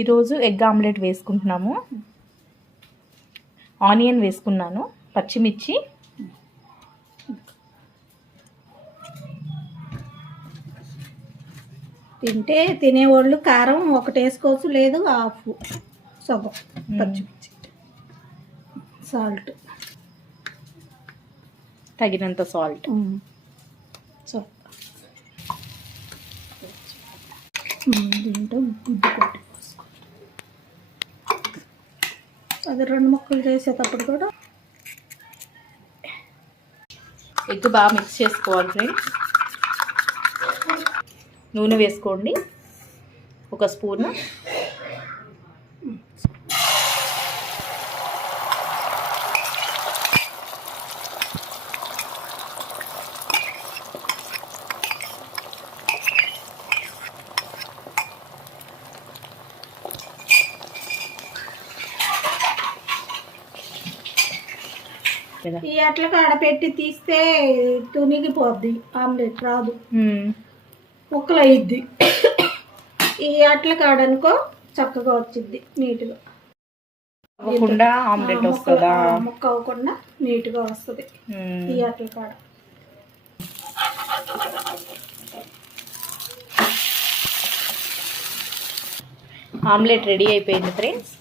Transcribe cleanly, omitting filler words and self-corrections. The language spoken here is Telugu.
ఈరోజు ఎగ్ ఆమ్లెట్ వేసుకుంటున్నాము. ఆనియన్ వేసుకున్నాను, పచ్చిమిర్చి, తింటే తినేవాళ్ళు కారం ఒకటి వేసుకోవచ్చు, లేదు హాఫ్ సగం పచ్చిమిర్చి, సాల్ట్, తగినంత సాల్ట్. దీంట్లో గుడ్డు కొట్టి అది 2 ముక్కలు చేసేటప్పుడు కూడా ఎగ్ బాగా మిక్స్ చేసుకోవాలి ఫ్రెండ్స్. నూనె వేసుకోండి 1 స్పూన్. ఈ అట్లకి ఆడపెట్టి తీస్తే తునిగిపోద్ది, ఆమ్లెట్ రాదు, ముక్కలు అయ్యిద్ది. ఈ అట్లకి ఆడనుకో చక్కగా వచ్చిద్ది, నీట్గా ఆమ్లెట్ వస్తుందా, ముక్క అవ్వకుండా నీట్గా వస్తుంది ఈ అట్ల కాడ. ఆమ్లెట్ రెడీ అయిపోయింది ఫ్రెండ్స్.